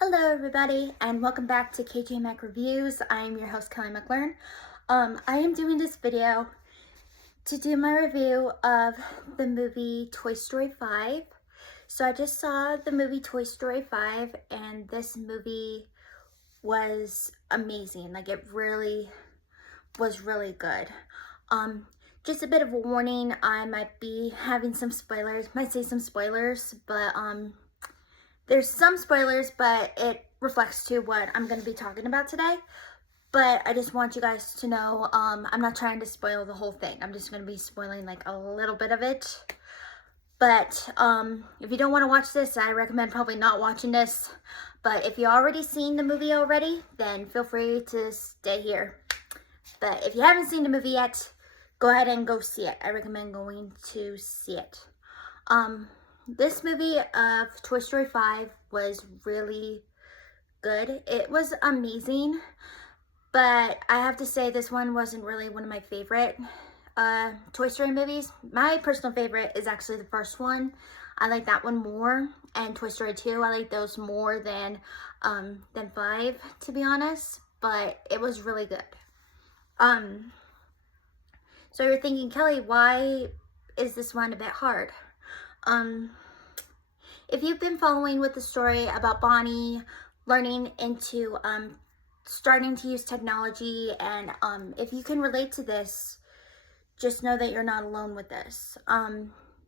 Hello everybody and welcome back to KJ Mac Reviews. I am your host Kelly McLearn. I am doing this video to do my review of the movie Toy Story 5. So I just saw the movie Toy Story 5 and this movie was amazing. Like it really was really good. Just a bit of a warning, I might be having some spoilers, might say some spoilers, but there's some spoilers, but it reflects to what I'm going to be talking about today. But I just want you guys to know, I'm not trying to spoil the whole thing. I'm just going to be spoiling like a little bit of it. But if you don't want to watch this, I recommend probably not watching this. But if you've already seen the movie already, then feel free to stay here. But if you haven't seen the movie yet, go ahead and go see it. I recommend going to see it. This movie of Toy Story 5 was really good. It was amazing, but I have to say this one wasn't really one of my favorite Toy Story movies. My personal favorite is actually the first one. I like that one more, and Toy Story 2, I like those more than 5, to be honest, but it was really good. So you're thinking, Kelly, why is this one a bit hard? If you've been following with the story about Bonnie learning into starting to use technology, and if you can relate to this, just know that you're not alone with this.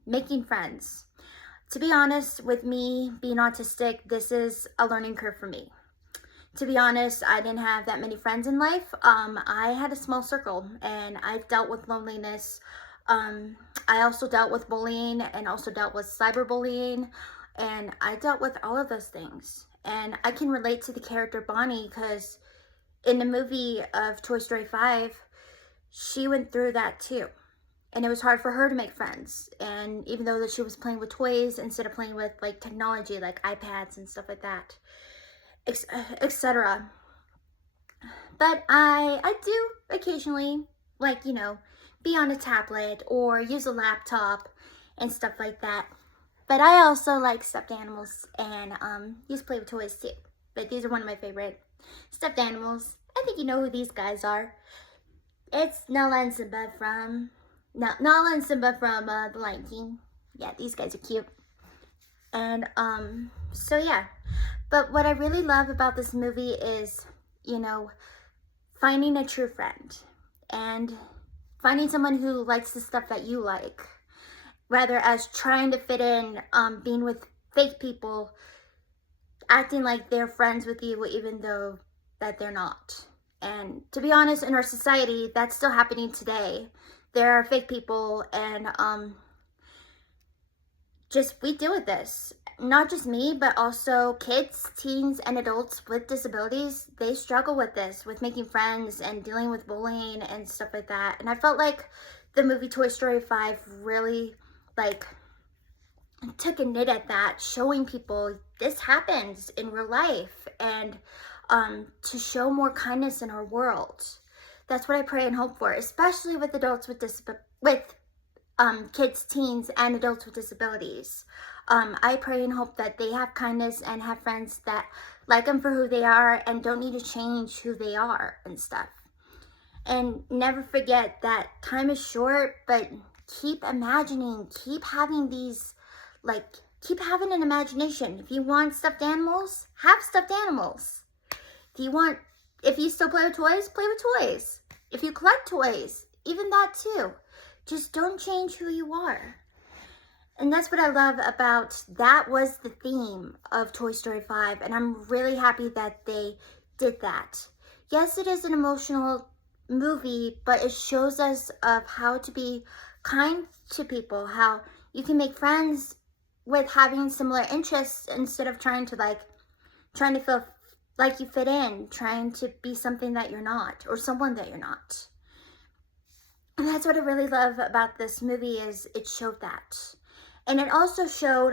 Making friends. To be honest, with me being autistic, this is a learning curve for me. To be honest, I didn't have that many friends in life. I had a small circle, and I've dealt with loneliness. I also dealt with bullying and also dealt with cyberbullying, and I dealt with all of those things. And I can relate to the character Bonnie because in the movie of Toy Story 5, she went through that too. And it was hard for her to make friends. And even though that she was playing with toys instead of playing with like technology like iPads and stuff like that, etc. But I do occasionally, like, you know, be on a tablet or use a laptop and stuff like that. But I also like stuffed animals and used to play with toys too. But these are one of my favorite stuffed animals. I think you know who these guys are. It's Nala and Simba from The Lion King. Yeah, these guys are cute. And so yeah. But what I really love about this movie is, you know, finding a true friend and finding someone who likes the stuff that you like, rather as trying to fit in, being with fake people, acting like they're friends with you even though that they're not. And to be honest, in our society, that's still happening today. There are fake people, and we deal with this. Not just me, but also kids, teens, and adults with disabilities. They struggle with this, with making friends and dealing with bullying and stuff like that. And I felt like the movie Toy Story 5 really like took a nit at that, showing people this happens in real life, and to show more kindness in our world. That's what I pray and hope for, especially with adults with kids, teens, and adults with disabilities. I pray and hope that they have kindness and have friends that like them for who they are and don't need to change who they are and stuff. And never forget that time is short, but keep imagining, keep having these, like, keep having an imagination. If you want stuffed animals, have stuffed animals. If you still play with toys, play with toys. If you collect toys, even that too. Just don't change who you are. And that's what I love about, that was the theme of Toy Story 5. And I'm really happy that they did that. Yes, it is an emotional movie, but it shows us of how to be kind to people, how you can make friends with having similar interests instead of trying to feel like you fit in, trying to be something that you're not, or someone that you're not. And that's what I really love about this movie, is it showed that. And it also showed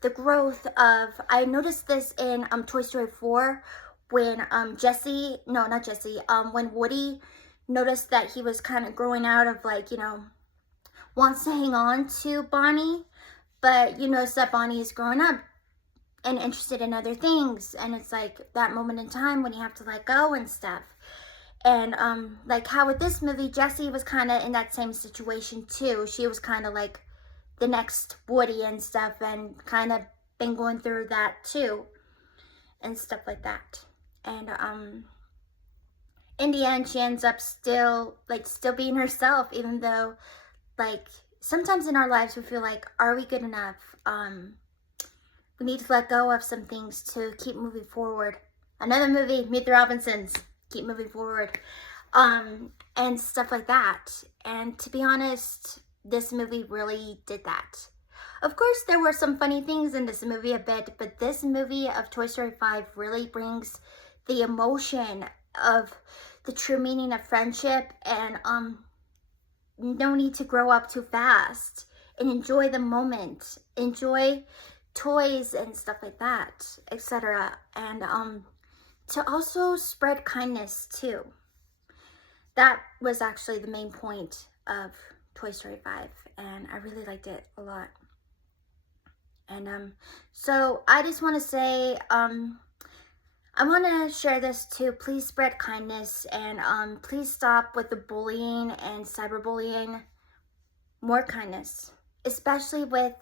the growth of, I noticed this in Toy Story 4, when when Woody noticed that he was kind of growing out of, like, you know, wants to hang on to Bonnie, but you notice that Bonnie is growing up and interested in other things. And it's like that moment in time when you have to let go and stuff. And like how with this movie, Jessie was kind of in that same situation too. She was kind of like the next Woody and stuff, and kind of been going through that too and stuff like that. And in the end, she ends up still being herself, even though like sometimes in our lives we feel like, are we good enough? We need to let go of some things to keep moving forward. Another movie, Meet the Robinsons, keep moving forward, and stuff like that. And to be honest, this movie really did that. Of course, there were some funny things in this movie a bit, but this movie of Toy Story 5 really brings the emotion of the true meaning of friendship, and no need to grow up too fast, and enjoy the moment, enjoy toys and stuff like that, etc. And to also spread kindness too. That was actually the main point of Toy Story 5, and I really liked it a lot. And so I just want to say, I want to share this too. Please spread kindness, and please stop with the bullying and cyberbullying. More kindness, especially with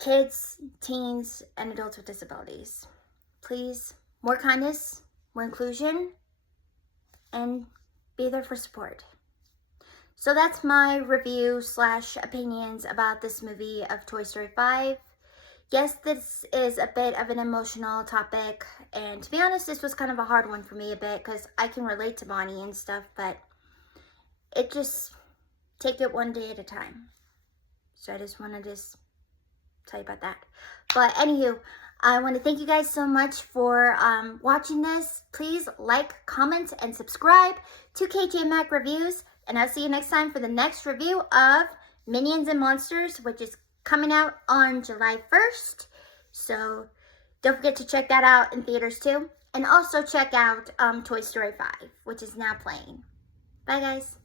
kids, teens, and adults with disabilities. Please, more kindness, more inclusion, and be there for support. So that's my review / opinions about this movie of Toy Story 5. Yes, this is a bit of an emotional topic, and to be honest, this was kind of a hard one for me a bit, because I can relate to Bonnie and stuff, but it just, take it one day at a time. So I just want to tell you about that. But anywho, I want to thank you guys so much for watching this. Please like, comment, and subscribe to KJ Mac Reviews, and I'll see you next time for the next review of Minions and Monsters, which is coming out on July 1st. So don't forget to check that out in theaters too. And also check out Toy Story 5, which is now playing. Bye guys.